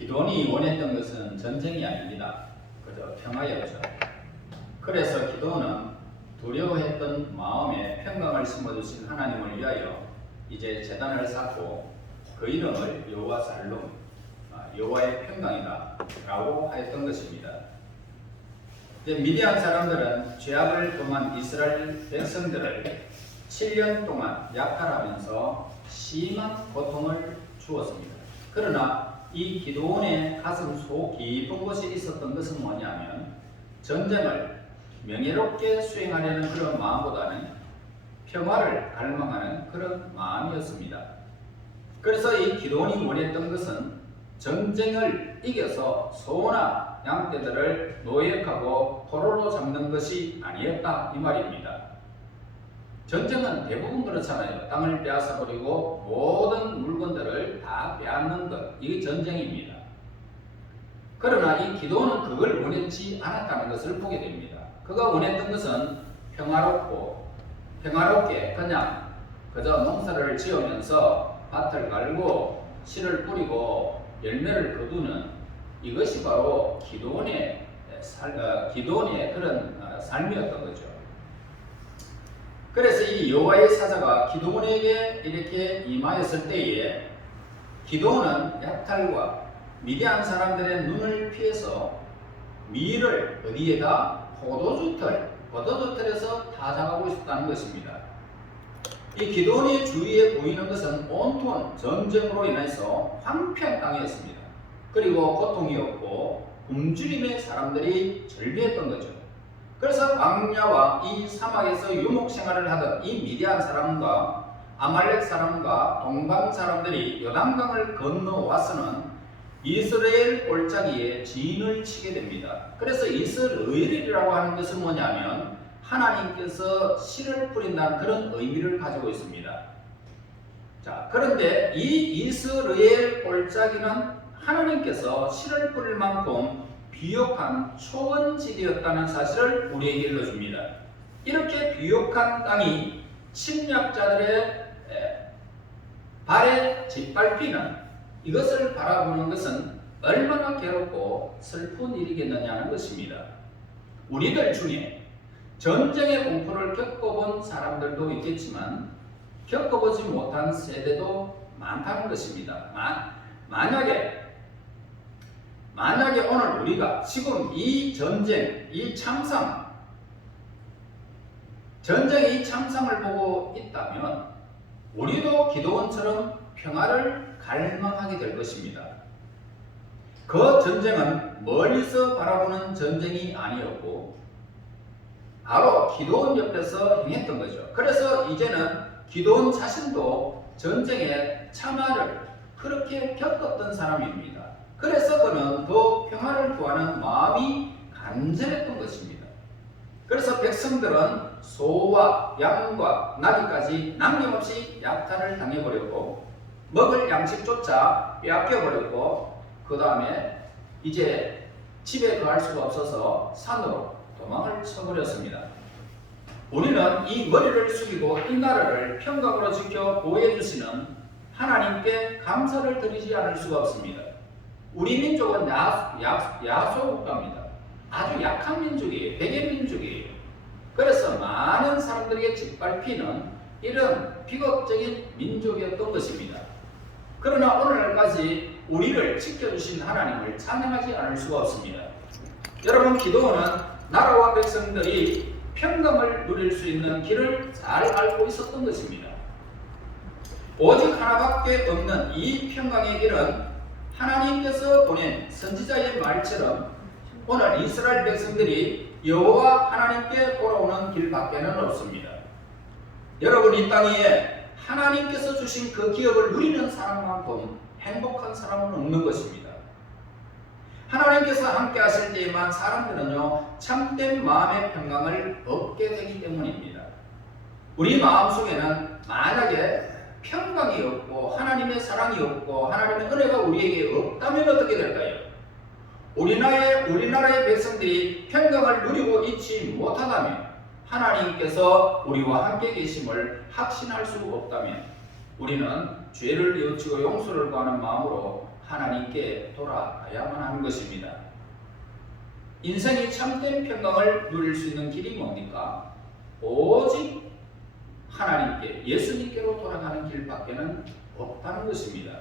기도원이 원했던 것은 전쟁이 아닙니다. 그저 평화였죠. 그래서 기도원은 두려워했던 마음에 평강을 심어주신 하나님을 위하여 이제 제단을 쌓고 그 이름을 여호와 살룸, 여호와의 평강이다 라고 하였던 것입니다. 이제 미디안 사람들은 죄악을 범한 이스라엘 백성들을 7년 동안 약탈하면서 심한 고통을 주었습니다. 그러나 이 기도원의 가슴 속 깊은 곳에 있었던 것은 뭐냐면 전쟁을 명예롭게 수행하려는 그런 마음보다는 평화를 갈망하는 그런 마음이었습니다. 그래서 이 기도원이 원했던 것은 전쟁을 이겨서 소나 양떼들을 노획하고 포로로 잡는 것이 아니었다 이 말입니다. 전쟁은 대부분 그렇잖아요. 땅을 빼앗아버리고 모든 물건들을 다 빼앗는 것, 이게 전쟁입니다. 그러나 이 기도원은 그걸 원했지 않았다는 것을 보게 됩니다. 그가 원했던 것은 평화롭게 그냥 그저 농사를 지으면서 밭을 갈고 씨를 뿌리고 열매를 거두는 이것이 바로 기도원의 그런 삶이었던 거죠. 그래서 이 여호와의 사자가 기도원에게 이렇게 임하였을 때에 기도원은 약탈과 미디안 사람들의 눈을 피해서 밀을 어디에다 포도주틀에서 타작하고 있었다는 것입니다. 이 기도원의 주위에 보이는 것은 온통 전쟁으로 인해서 황폐한 땅이었습니다. 그리고 고통이었고 굶주림의 사람들이 절비했던 거죠. 그래서 광야와 이 사막에서 유목 생활을 하던 이 미디안 사람과 아말렉 사람과 동방 사람들이 요단강을 건너와서는 이스라엘 골짜기에 진을 치게 됩니다. 그래서 이스라엘이라고 하는 것은 뭐냐면 하나님께서 씨를 뿌린다는 그런 의미를 가지고 있습니다. 자, 그런데 이 이스라엘 골짜기는 하나님께서 씨를 뿌릴 만큼 비옥한 초원지대였다는 사실을 우리에게 일러줍니다. 이렇게 비옥한 땅이 침략자들의 발에 짓밟히는 이것을 바라보는 것은 얼마나 괴롭고 슬픈 일이겠느냐는 것입니다. 우리들 중에 전쟁의 공포를 겪어본 사람들도 있겠지만 겪어보지 못한 세대도 많다는 것입니다. 만약에 오늘 우리가 지금 이 전쟁, 이 참상, 전쟁의 이 참상을 보고 있다면 우리도 기도원처럼 평화를 갈망하게 될 것입니다. 그 전쟁은 멀리서 바라보는 전쟁이 아니었고 바로 기도원 옆에서 행했던 거죠. 그래서 이제는 기도원 자신도 전쟁의 참화를 그렇게 겪었던 사람입니다. 그래서 그는 더 평화를 구하는 마음이 간절했던 것입니다. 그래서 백성들은 소와 양과 나귀까지 남김없이 약탈을 당해버렸고 먹을 양식조차 빼앗겨버렸고 그 다음에 이제 집에 거할 수가 없어서 산으로 도망을 쳐버렸습니다. 우리는 이 머리를 숙이고 이 나라를 평강으로 지켜 보호해 주시는 하나님께 감사를 드리지 않을 수가 없습니다. 우리 민족은 야소국가입니다. 아주 약한 민족이에요. 백의 민족이에요. 그래서 많은 사람들에게 짓밟히는 이런 비극적인 민족이었던 것입니다. 그러나 오늘날까지 우리를 지켜주신 하나님을 찬양하지 않을 수가 없습니다. 여러분, 기도원은 나라와 백성들이 평강을 누릴 수 있는 길을 잘 알고 있었던 것입니다. 오직 하나밖에 없는 이 평강의 길은 하나님께서 보낸 선지자의 말처럼 오늘 이스라엘 백성들이 여호와 하나님께 돌아오는 길밖에는 없습니다. 여러분, 이 땅 위에 하나님께서 주신 그 기업을 누리는 사람만큼 행복한 사람은 없는 것입니다. 하나님께서 함께 하실 때에만 사람들은요 참된 마음의 평강을 얻게 되기 때문입니다. 우리 마음속에는 만약에 평강이 없고 하나님의 사랑이 없고 하나님의 은혜가 우리에게 없다면 어떻게 될까요? 우리나라의 백성들이 평강을 누리고 있지 못하다면, 하나님께서 우리와 함께 계심을 확신할 수 없다면 우리는 죄를 여치고 용서를 구하는 마음으로 하나님께 돌아가야만 하는 것입니다. 인생이 참된 평강을 누릴 수 있는 길이 뭡니까? 오직 하나님께, 예수님께로 돌아가는 길밖에는 없다는 것입니다.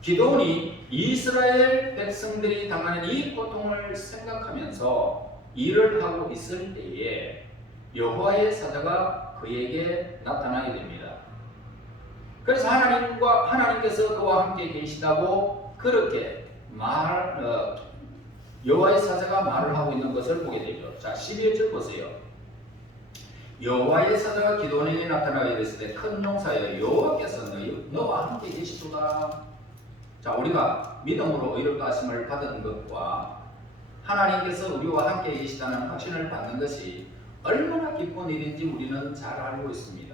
기도원이 이스라엘 백성들이 당하는 이 고통을 생각하면서 일을 하고 있을 때에 여호와의 사자가 그에게 나타나게 됩니다. 그래서 하나님께서 그와 함께 계시다고 그렇게 여호와의 사자가 말을 하고 있는 것을 보게 되죠. 자, 11절 보세요. 여호와의 사자가 기도원에게 나타나게 됐을 때 큰 용사여 여호와께서 너와 함께 계시도다. 자, 우리가 믿음으로 의롭다 하심을 받은 것과 하나님께서 우리와 함께 계시다는 확신을 받는 것이 얼마나 기쁜 일인지 우리는 잘 알고 있습니다.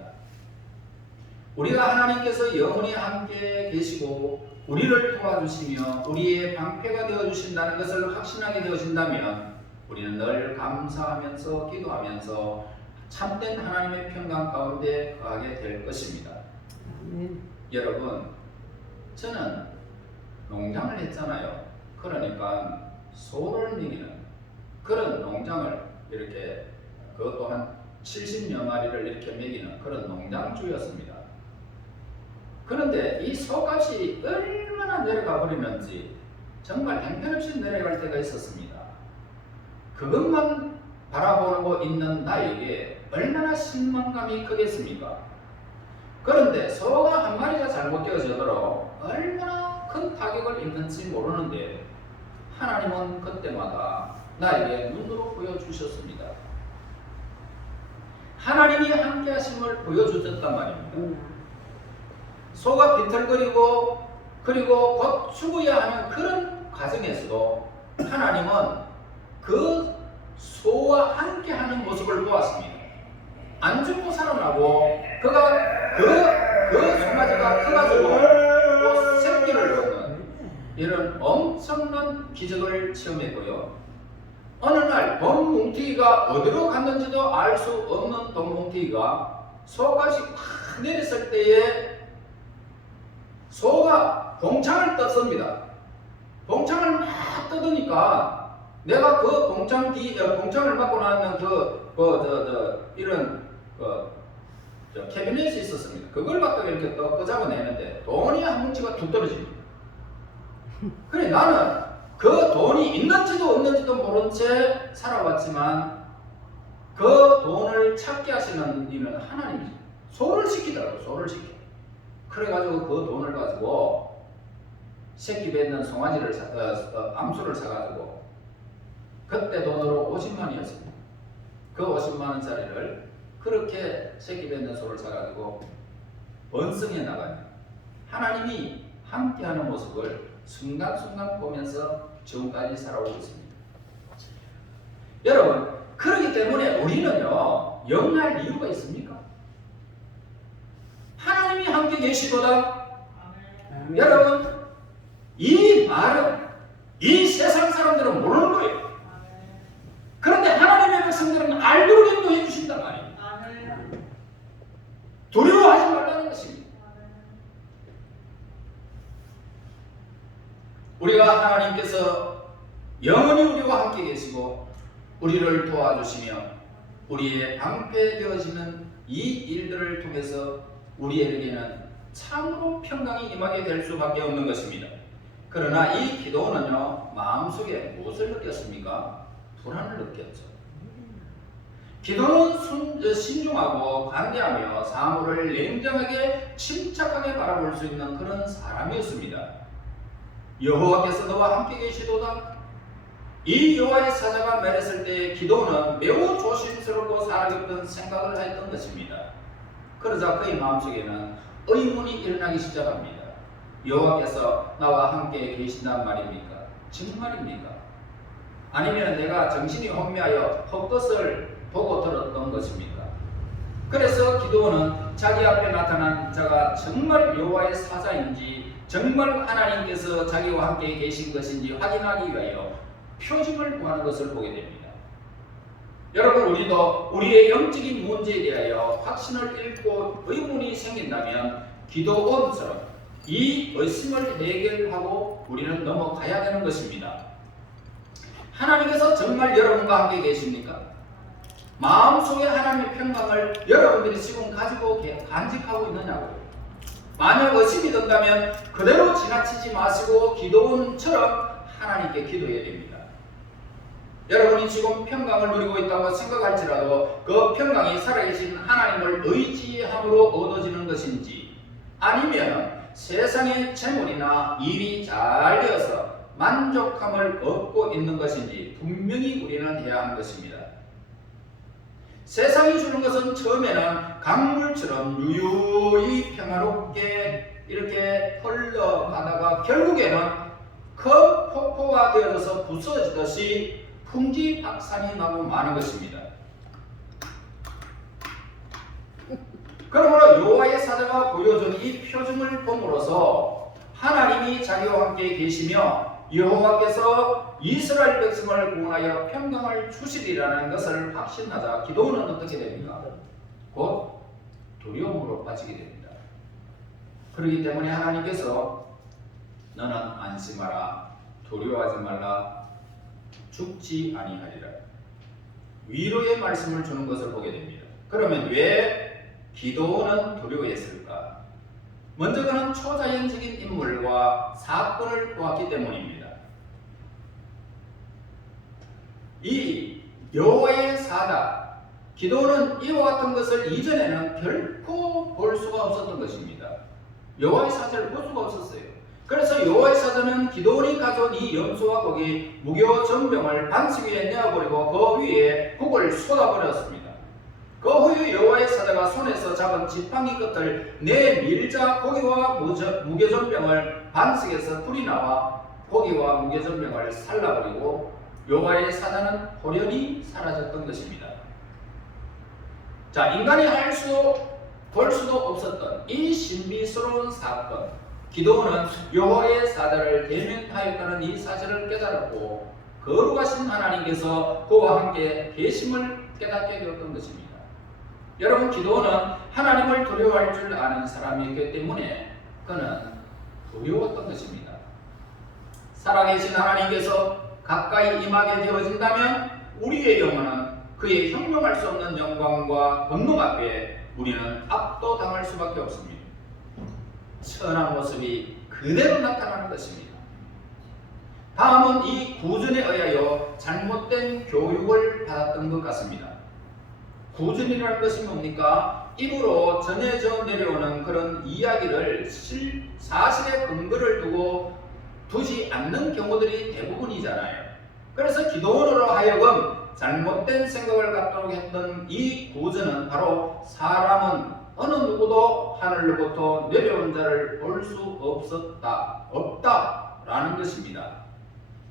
우리가 하나님께서 영원히 함께 계시고 우리를 도와주시며 우리의 방패가 되어주신다는 것을 확신하게 되어진다면 우리는 늘 감사하면서 기도하면서 참된 하나님의 평강 가운데 거하게 될 것입니다. 여러분, 저는 농장을 했잖아요. 그러니까 소를 먹이는 그런 농장을 이렇게, 그것도 한 70여 마리를 이렇게 먹이는 그런 농장주였습니다. 그런데 이 소값이 얼마나 내려가 버리는지 정말 형편없이 내려갈 때가 있었습니다. 그것만 바라보고 있는 나에게 얼마나 실망감이 크겠습니까? 그런데 소가 한 마리가 잘못되어져도 얼마나 큰 타격을 입는지 모르는데 하나님은 그때마다 나에게 눈으로 보여주셨습니다. 하나님이 함께 하심을 보여주셨단 말입니다. 소가 비틀거리고 그리고 곧 죽어야 하는 그런 과정에서도 하나님은 그 소와 함께 하는 모습을 보았습니다. 안 죽고 살아나고 그 송아지가 커가지고 또 새끼를 낳는 이런 엄청난 기적을 체험했고요. 어느 날 돈뭉티기가 어디로 갔는지도 알 수 없는 돈뭉티기가 소값이 확 내렸을 때에 소가 봉창을 떴습니다. 봉창을 막 뜯으니까 내가 그 봉창을 받고 나면 이런 캐비넷이 있었습니다. 그걸 갖다가 이렇게 또 끄잡아내는데 돈이 한 뭉치가 툭 떨어집니다. 그래, 나는 그 돈이 있는지도 없는지도 모른 채 살아왔지만 그 돈을 찾게 하시는 이는 하나님이죠. 소를 시키더라고요. 소를 시켜. 그래가지고 그 돈을 가지고 새끼 뱉는 송아지를 암수를 사가지고 그때 돈으로 50만이었습니다. 그 50만원짜리를 그렇게 새끼 뱉는 소를 사가지고 번성해 나가요. 하나님이 함께하는 모습을 순간순간 보면서 지금까지 살아오고 있습니다. 여러분, 그렇기 때문에 우리는요, 영할 이유가 있습니까? 하나님이 함께 계시도다. 여러분, 이 말은 이 세상 사람들은 모르는 거예요. 그런데 하나님의 백성들은 알도록 인도해 주신단 말이에요. 두려워하지 말라는 것입니다. 우리가 하나님께서 영원히 우리와 함께 계시고 우리를 도와주시며 우리의 방패 되어지는 이 일들을 통해서 우리에게는 참으로 평강이 임하게 될 수밖에 없는 것입니다. 그러나 이 기도원은요, 마음속에 무엇을 느꼈습니까? 불안을 느꼈죠. 기도는 신중하고 관대하며 사물을 냉정하게 침착하게 바라볼 수 있는 그런 사람이었습니다. 여호와께서 너와 함께 계시도다. 이 여호와의 사자가 말했을 때 기도는 매우 조심스럽고 살아있던 생각을 했던 것입니다. 그러자 그의 마음속에는 의문이 일어나기 시작합니다. 여호와께서 나와 함께 계신단 말입니까? 정말입니까? 아니면 내가 정신이 혼미하여 헛것을 보고 들었던 것입니까? 그래서 기도원은 자기 앞에 나타난 자가 정말 여호와의 사자인지 정말 하나님께서 자기와 함께 계신 것인지 확인하기 위하여 표징을 구하는 것을 보게 됩니다. 여러분, 우리도 우리의 영적인 문제에 대하여 확신을 잃고 의문이 생긴다면 기도원처럼 이 의심을 해결하고 우리는 넘어가야 되는 것입니다. 하나님께서 정말 여러분과 함께 계십니까? 마음속에 하나님의 평강을 여러분들이 지금 가지고 간직하고 있느냐고요. 만약 의심이 든다면 그대로 지나치지 마시고 기도원처럼 하나님께 기도해야 됩니다. 여러분이 지금 평강을 누리고 있다고 생각할지라도 그 평강이 살아계신 하나님을 의지함으로 얻어지는 것인지, 아니면 세상의 재물이나 일이 잘 되어서 만족함을 얻고 있는 것인지 분명히 우리는 해야 하는 것입니다. 세상이 주는 것은 처음에는 강물처럼 유유히 평화롭게 이렇게 흘러가다가 결국에는 큰 폭포가 되어져서 부서지듯이 풍지박산이 나고 마는 것입니다. 그러므로 여호와의 사자가 보여준 이 표징을 봄으로써 하나님이 자기와 함께 계시며 여호와께서 이스라엘 백성을 구원하여 평강을 주시리라는 것을 확신하자 기도는 어떻게 됩니까? 곧 두려움으로 빠지게 됩니다. 그렇기 때문에 하나님께서 너는 안심하라, 두려워하지 말라, 죽지 아니하리라, 위로의 말씀을 주는 것을 보게 됩니다. 그러면 왜 기도는 두려워했을까? 먼저 그는 초자연적인 인물과 사건을 보았기 때문입니다. 이 여호와의 사자 기도는 이와 같은 것을 이전에는 결코 볼 수가 없었던 것입니다. 여호와의 사자를 볼 수가 없었어요. 그래서 여호와의 사자는 기도원이 가져온 이 염소와 고기, 무교 전병을 반석 위에 내어버리고 그 위에 국을 쏟아버렸습니다. 그 후에 여호와의 사자가 손에서 잡은 지팡이 끝을 내밀자 고기와 무교전병을 반석에서 불이 나와 고기와 무교전병을 살라버리고 여호와의 사자는 호련히 사라졌던 것입니다. 자, 인간이 볼 수도 없었던 이 신비스러운 사건, 기도원은 여호와의 사자를 대면하였다는 이 사실을 깨달았고 거룩하신 하나님께서 그와 함께 계심을 깨닫게 되었던 것입니다. 여러분, 기도원은 하나님을 두려워할 줄 아는 사람이었기 때문에 그는 두려웠던 것입니다. 살아계신 하나님께서 가까이 임하게 되어진다면 우리의 영혼은 그의 형용할 수 없는 영광과 권능 앞에 우리는 압도당할 수밖에 없습니다. 천한 모습이 그대로 나타나는 것입니다. 다음은 이 구준에 의하여 잘못된 교육을 받았던 것 같습니다. 구준이라는 것이 뭡니까? 입으로 전해져 내려오는 그런 이야기를 사실의 근거를 두지 않는 경우들이 대부분이잖아요. 그래서 기도원으로 하여금 잘못된 생각을 갖도록 했던 이 구준은 바로 사람은 어느 누구도 하늘로부터 내려온 자를 볼 수 없다라는 것입니다.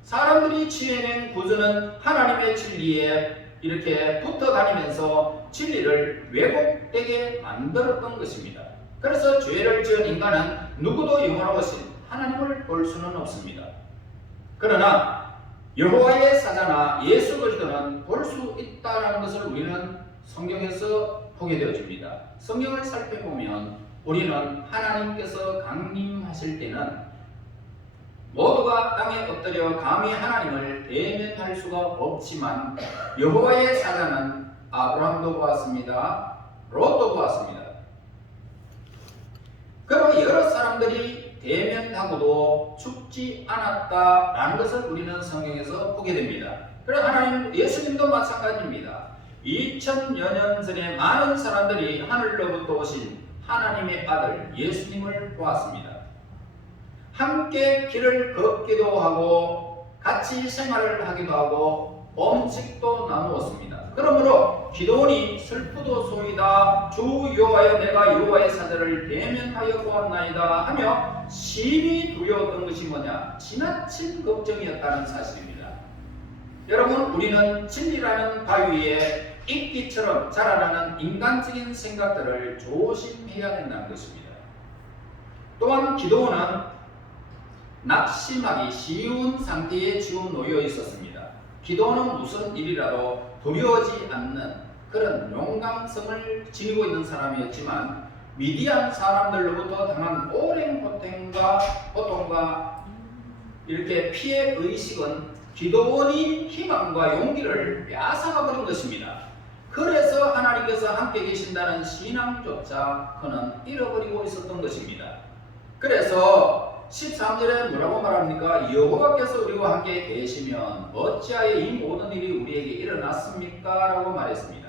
사람들이 취해낸 구준은 하나님의 진리에 이렇게 붙어 다니면서 진리를 왜곡되게 만들었던 것입니다. 그래서 죄를 지은 인간은 누구도 영원하신 하나님을 볼 수는 없습니다. 그러나 여호와의 사자나 예수 그리스도는 볼 수 있다라는 것을 우리는 성경에서 보게 되어집니다. 성경을 살펴보면 우리는 하나님께서 강림하실 때는 모두가 땅에 엎드려 감히 하나님을 대면할 수가 없지만 여호와의 사자는 아브라함도 보았습니다. 롯도 보았습니다. 그리고 여러 사람들이 대면하고도 죽지 않았다라는 것을 우리는 성경에서 보게 됩니다. 그리고 하나님, 예수님도 마찬가지입니다. 2000여 년 전에 많은 사람들이 하늘로부터 오신 하나님의 아들 예수님을 보았습니다. 함께 길을 걷기도 하고 같이 생활을 하기도 하고 음식도 나누었습니다. 그러므로 기도원이 슬프도소이다 주 여호와여 내가 여호와의 사자를 대면하여 보았나이다 하며 심히 두려웠던 것이 뭐냐? 지나친 걱정이었다는 사실입니다. 여러분, 우리는 진리라는 바위 위에 이끼처럼 자라나는 인간적인 생각들을 조심해야 된다는 것입니다. 또한 기도원은 낙심하기 쉬운 상태에 지금 놓여 있었습니다. 기도는 무슨 일이라도 두려워하지 않는 그런 용감성을 지니고 있는 사람이었지만 미디안 사람들로부터 당한 오랜 고통과 이렇게 피해 의식은 기도원이 희망과 용기를 빼앗아가 버린 것입니다. 그래서 하나님께서 함께 계신다는 신앙조차 그는 잃어버리고 있었던 것입니다. 그래서 13절에 뭐라고 말합니까? 여호와께서 우리와 함께 계시면 어찌하여 이 모든 일이 우리에게 일어났습니까? 라고 말했습니다.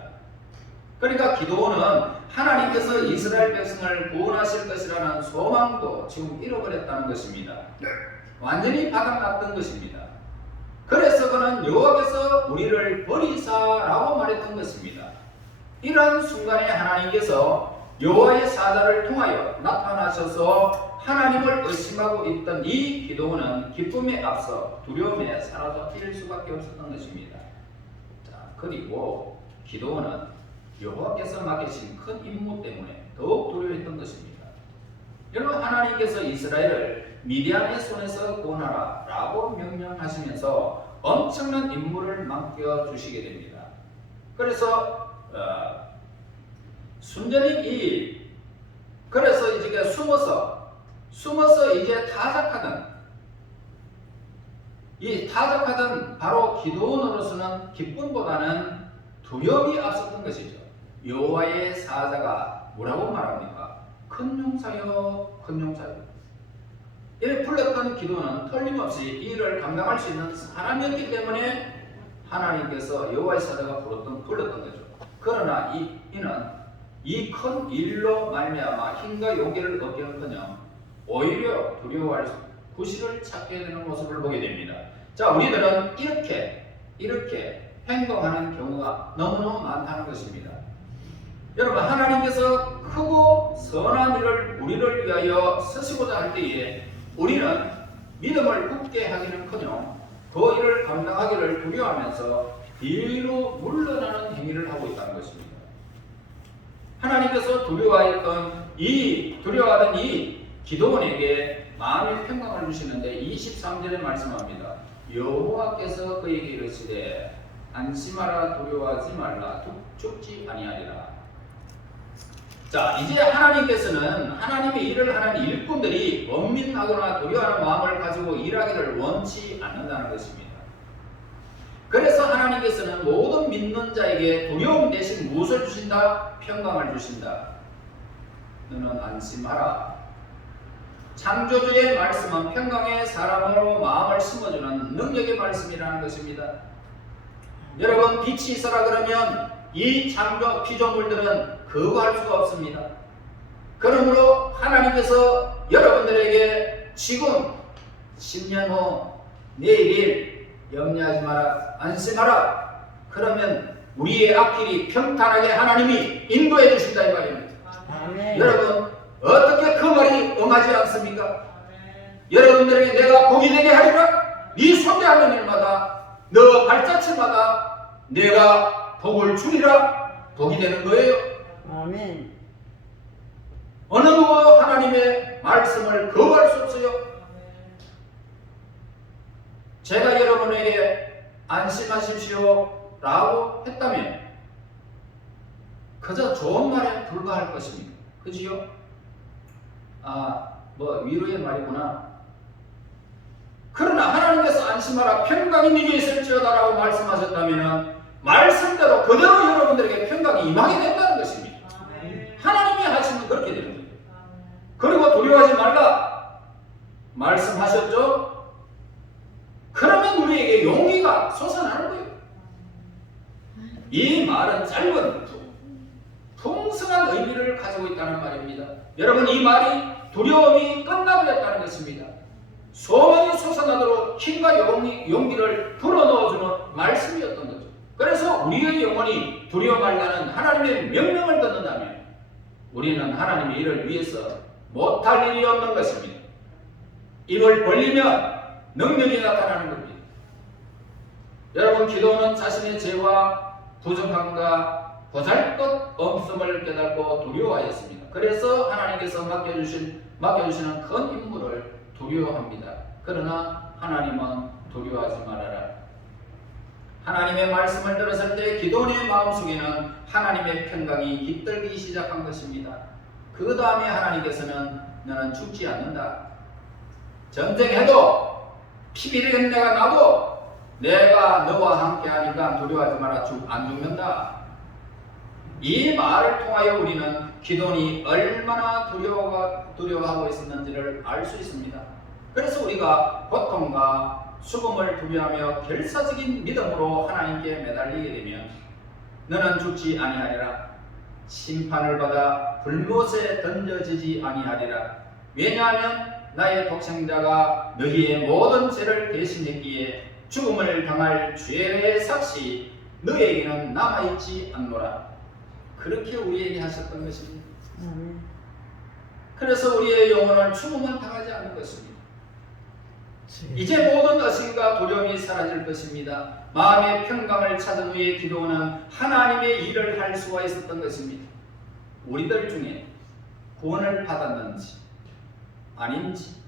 그러니까 기도원은 하나님께서 이스라엘 백성을 구원하실 것이라는 소망도 지금 잃어버렸다는 것입니다. 완전히 바닥났던 것입니다. 그래서 그는 여호와께서 우리를 버리사라고 말했던 것입니다. 이러한 순간에 하나님께서 여호와의 사자를 통하여 나타나셔서 하나님을 의심하고 있던 이 기도원은 기쁨에 앞서 두려움에 사로잡힐 수밖에 없었던 것입니다. 자, 그리고 기도원은 여호와께서 맡기신 큰 임무 때문에 더욱 두려워했던 것입니다. 여러분, 하나님께서 이스라엘을 미디안의 손에서 구원하라 라고 명령하시면서 엄청난 임무를 맡겨주시게 됩니다. 그래서 순전히 그래서 이제 숨어서 이제 타작하던 바로 기도원으로서는 기쁨보다는 두려움이 앞섰던 것이죠. 여호와의 사자가 뭐라고 말합니까? 큰 용사여, 큰 용사여. 이를 불렀던 기도는 틀림없이 이 일을 감당할 수 있는 사람이었기 때문에 하나님께서 여호와의 사자가 불렀던 거죠. 그러나 이는 이 큰 일로 말미암아 힘과 용기를 얻기는커녕 오히려 두려워할 구실을 찾게 되는 모습을 보게 됩니다. 자, 우리들은 이렇게 행동하는 경우가 너무너무 많다는 것입니다. 여러분, 하나님께서 크고 선한 일을 우리를 위하여 쓰시고자 할 때에 우리는 믿음을 굳게 하기는커녕 그 일을 감당하기를 두려워하면서 뒤로 물러나는 행위를 하고 있다는 것입니다. 하나님께서 두려워하던 이 기도원에게 마음의 평강을 주시는데 23절에 말씀합니다. 여호와께서 그에게 이르시되 안심하라, 두려워하지 말라, 죽지 아니하리라. 자, 이제 하나님께서는 하나님의 일을 하는 일꾼들이 원민하거나 두려워하는 마음을 가지고 일하기를 원치 않는다는 것입니다. 그래서 하나님께서는 모든 믿는 자에게 두려움 대신 무엇을 주신다? 평강을 주신다. 너는 안심하라. 창조주의 말씀은 평강의 사람으로 마음을 심어주는 능력의 말씀이라는 것입니다. 여러분, 빛이 있어라 그러면 이 창조 피조물들은 거부할 수가 없습니다. 그러므로 하나님께서 여러분들에게 지금 10년 후 내일 염려하지 마라, 안심하라. 그러면 우리의 앞길이 평탄하게 하나님이 인도해 주신다 이 말입니다. 아멘. 여러분, 어떻게 그 말이 응하지 않습니까? 아멘. 여러분들에게 내가 복이 되게 하리라. 네 손대하는 일마다, 너 발자취마다 내가 복을 주리라. 복이 되는 거예요. 아멘. 어느 누구 하나님의 말씀을 거부할 수 없어요. 제가 여러분에게 안심하십시오 라고 했다면 그저 좋은 말에 불과할 것입니다. 그지요? 위로의 말이구나. 그러나 하나님께서 안심하라, 평강이 네게 있을지어다 라고 말씀하셨다면 말씀대로 그대로 여러분들에게 평강이 임하게 된다는 것입니다. 하나님이 하시면 그렇게 되는 거예요. 그리고 두려워하지 말라 말씀하셨죠? 그러면 우리에게 용기가 솟아나는 거예요. 이 말은 짧은 풍성한 의미를 가지고 있다는 말입니다. 여러분, 이 말이 두려움이 끝나버렸다는 것입니다. 소망이 솟아나도록 힘과 용기를 불어넣어주는 말씀이었던 거죠. 그래서 우리의 영혼이 두려워 말라는 하나님의 명령을 듣는다면 우리는 하나님의 일을 위해서 못할 일이 없는 것입니다. 입을 벌리면 능력이 나타나는 겁니다. 여러분, 기도는 자신의 죄와 부족함과 보잘것없음을 깨닫고 두려워하였습니다. 그래서 하나님께서 맡겨주시는 큰 임무를 두려워합니다. 그러나 하나님은 두려워하지 말아라. 하나님의 말씀을 들었을 때 기도원의 마음속에는 하나님의 평강이 깃들기 시작한 것입니다. 그 다음에 하나님께서는 너는 죽지 않는다. 전쟁해도 피비린내 내가 나도 내가 너와 함께 하니까 두려워하지 마라. 안 죽는다. 이 말을 통하여 우리는 기도원이 얼마나 두려워하고 있었는지를 알 수 있습니다. 그래서 우리가 고통과 죽음을 두려워하며 결사적인 믿음으로 하나님께 매달리게 되면 너는 죽지 아니하리라. 심판을 받아 불못에 던져지지 아니하리라. 왜냐하면 나의 독생자가 너희의 모든 죄를 대신했기에 죽음을 당할 죄의 삭시 너에게는 남아있지 않노라. 그렇게 우리에게 하셨던 것입니다. 그래서 우리의 영혼은 죽음을 당하지 않는 것입니다. 이제 모든 의심과 두려움이 사라질 것입니다. 마음의 평강을 찾은 후에 기도는 하나님의 일을 할 수가 있었던 것입니다. 우리들 중에 구원을 받았는지 아닌지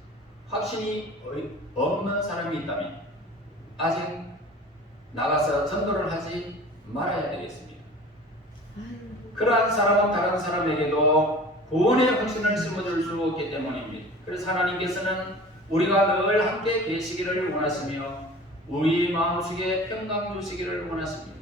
확신이 없는 사람이 있다면 아직 나가서 전도를 하지 말아야 되겠습니다. 그러한 사람은 다른 사람에게도 구원의 확신을 심어줄 수 없기 때문입니다. 그래서 하나님께서는 우리가 늘 함께 계시기를 원하시며 우리 마음속에 평강 주시기를 원하십니다.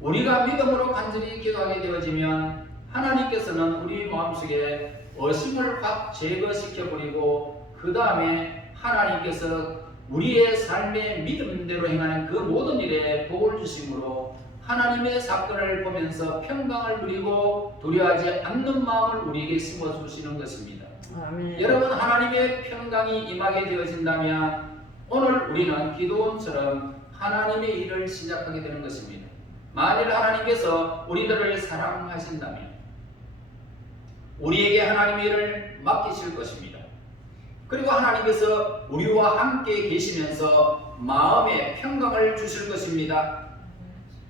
우리가 믿음으로 간절히 기도하게 되어지면 하나님께서는 우리 마음속에 의심을 확 제거시켜버리고 그 다음에 하나님께서 우리의 삶의 믿음대로 행하는 그 모든 일에 복을 주심으로 하나님의 사건을 보면서 평강을 누리고 두려워하지 않는 마음을 우리에게 심어주시는 것입니다. 아멘. 여러분, 하나님의 평강이 임하게 되어진다면 오늘 우리는 기도원처럼 하나님의 일을 시작하게 되는 것입니다. 만일 하나님께서 우리들을 사랑하신다면 우리에게 하나님의 일을 맡기실 것입니다. 그리고 하나님께서 우리와 함께 계시면서 마음의 평강을 주실 것입니다.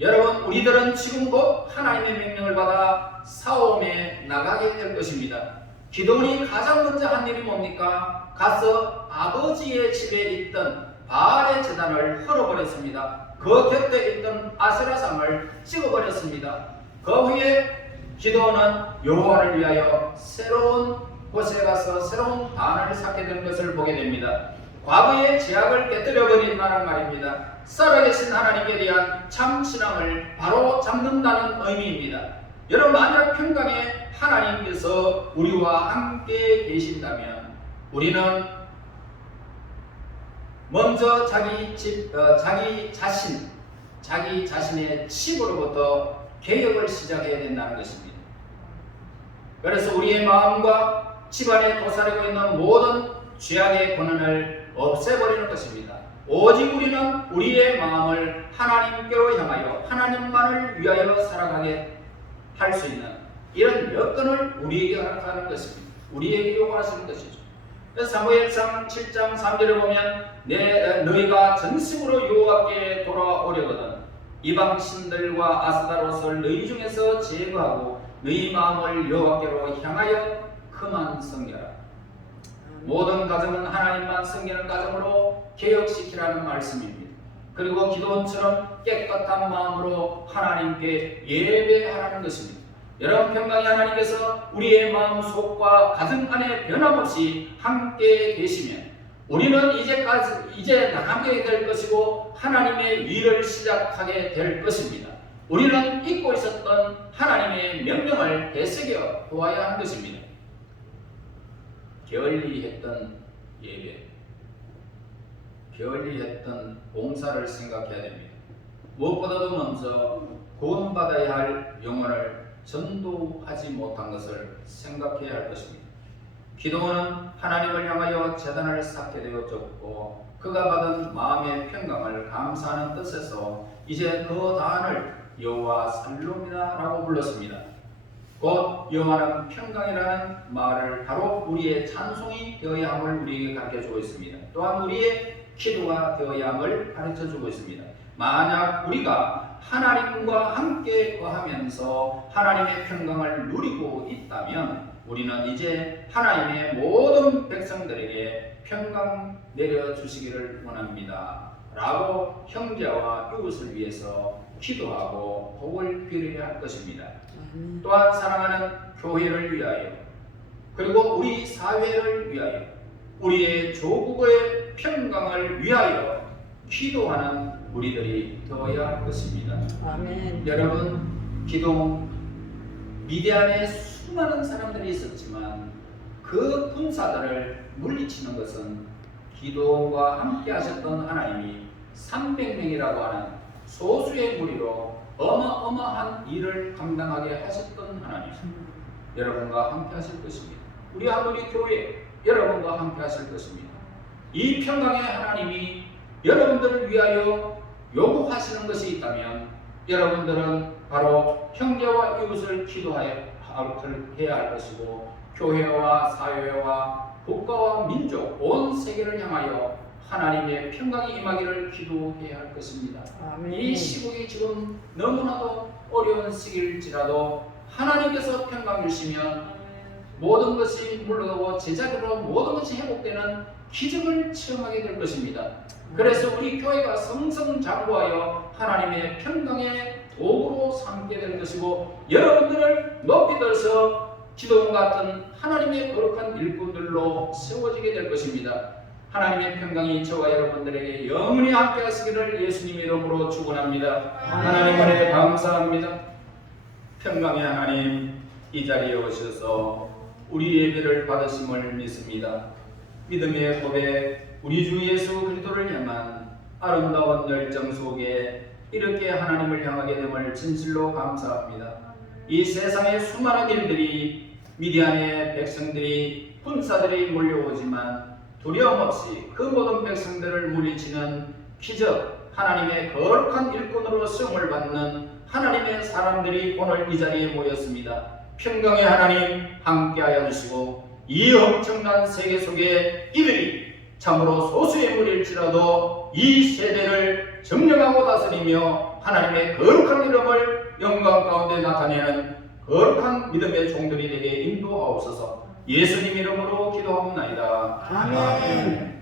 여러분, 우리들은 지금 곧 하나님의 명령을 받아 싸움에 나가게 될 것입니다. 기도원이 가장 먼저 한 일이 뭡니까? 가서 아버지의 집에 있던 바알의 제단을 헐어버렸습니다. 그 곁에 있던 아세라상을 찍어버렸습니다. 그 후에 기도원은 여호와를 위하여 새로운 곳에 가서 새로운 반을 쌓게 된 것을 보게 됩니다. 과거의 제약을 깨뜨려버린다는 말입니다. 살아계신 하나님에 대한 참 신앙을 바로 잡는다는 의미입니다. 여러분, 만약 평강의 하나님께서 우리와 함께 계신다면 우리는 먼저 자기 자신의 집으로부터 개혁을 시작해야 된다는 것입니다. 그래서 우리의 마음과 집안에 도사리고 있는 모든 죄악의 권한을 없애버리는 것입니다. 오직 우리는 우리의 마음을 하나님께로 향하여 하나님만을 위하여 살아가게 할 수 있는 이런 여건을 우리에게 허락하는 것입니다. 우리에게 요구하시는 것이죠. 사무엘상 7장 3절에 보면 너희가 전심으로 여호와께 돌아오려거든 이방 신들과 아스타롯을 너희 중에서 제거하고 너희 마음을 여호와께로 향하여 그만 섬겨라. 모든 가정은 하나님만 섬기는 가정으로 개혁시키라는 말씀입니다. 그리고 기도원처럼 깨끗한 마음으로 하나님께 예배하라는 것입니다. 여러분, 평강의 하나님께서 우리의 마음 속과 가정 안에 변함없이 함께 계시면 우리는 이제 나가게 될 것이고 하나님의 일을 시작하게 될 것입니다. 우리는 잊고 있었던 하나님의 명령을 되새겨 보아야 하는 것입니다. 게을리했던 예배, 게을리했던 봉사를 생각해야 됩니다. 무엇보다도 먼저 구원받아야 할 영혼을 전도하지 못한 것을 생각해야 할 것입니다. 기도원은 하나님을 향하여 제단을 쌓게 되어졌고 그가 받은 마음의 평강을 감사하는 뜻에서 이제 그 단을 여호와 살롬이라고 불렀습니다. 곧 여호와는 평강이라는 말을 바로 우리의 찬송이 되어야 함을 우리에게 가르쳐주고 있습니다. 또한 우리의 기도가 되어야 함을 가르쳐주고 있습니다. 만약 우리가 하나님과 함께 거하면서 하나님의 평강을 누리고 있다면 우리는 이제 하나님의 모든 백성들에게 평강 내려주시기를 원합니다 라고 형제와 이웃을 위해서 기도하고 복을 빌어야 할 것입니다. 또한 사랑하는 교회를 위하여 그리고 우리 사회를 위하여, 우리의 조국의 평강을 위하여 기도하는 우리들이 되어야 할 것입니다. 아멘. 여러분, 기도 미디안에 수많은 사람들이 있었지만 그 군사들을 물리치는 것은 기도와 함께 하셨던 하나님이 300명이라고 하는 소수의 무리로 어마어마한 일을 감당하게 하셨던 하나님, 여러분과 함께 하실 것입니다. 우리 하늘의 교회 여러분과 함께 하실 것입니다. 이 평강의 하나님이 여러분들을 위하여 요구하시는 것이 있다면 여러분들은 바로 형제와 이웃을 기도해야 할 것이고, 교회와 사회와 국가와 민족, 온 세계를 향하여 하나님의 평강이 임하기를 기도해야 할 것입니다. 아멘. 이 시국이 지금 너무나도 어려운 시기일지라도 하나님께서 평강 주시면 모든 것이 물러가고 제자리로 모든 것이 회복되는 기적을 체험하게 될 것입니다. 그래서 우리 교회가 성성장구하여 하나님의 평강의 도구로 삼게 될 것이고, 여러분들을 높이 들어서 기도원 같은 하나님의 거룩한 일꾼들로 세워지게 될 것입니다. 하나님의 평강이 저와 여러분들에게 영원히 함께 하시기를 예수님의 이름으로 축원합니다. 하나님 은혜 감사합니다. 평강의 하나님, 이 자리에 오셔서 우리 예배를 받으심을 믿습니다. 믿음의 고백, 우리 주 예수 그리스도를 향한 아름다운 열정 속에 이렇게 하나님을 향하게 됨을 진실로 감사합니다. 이 세상의 수많은 일들이, 미디안의 백성들이, 군사들이 몰려오지만 두려움 없이 그 모든 백성들을 물리치는 기적, 하나님의 거룩한 일꾼으로 수용을 받는 하나님의 사람들이 오늘 이 자리에 모였습니다. 평강의 하나님 함께하여 주시고, 이 엄청난 세계 속에 이들이 참으로 소수의 무리일지라도 이 세대를 점령하고 다스리며 하나님의 거룩한 이름을 영광 가운데 나타내는 거룩한 믿음의 종들이 되게 인도하옵소서. 예수님 이름으로 기도하옵나이다. 아멘.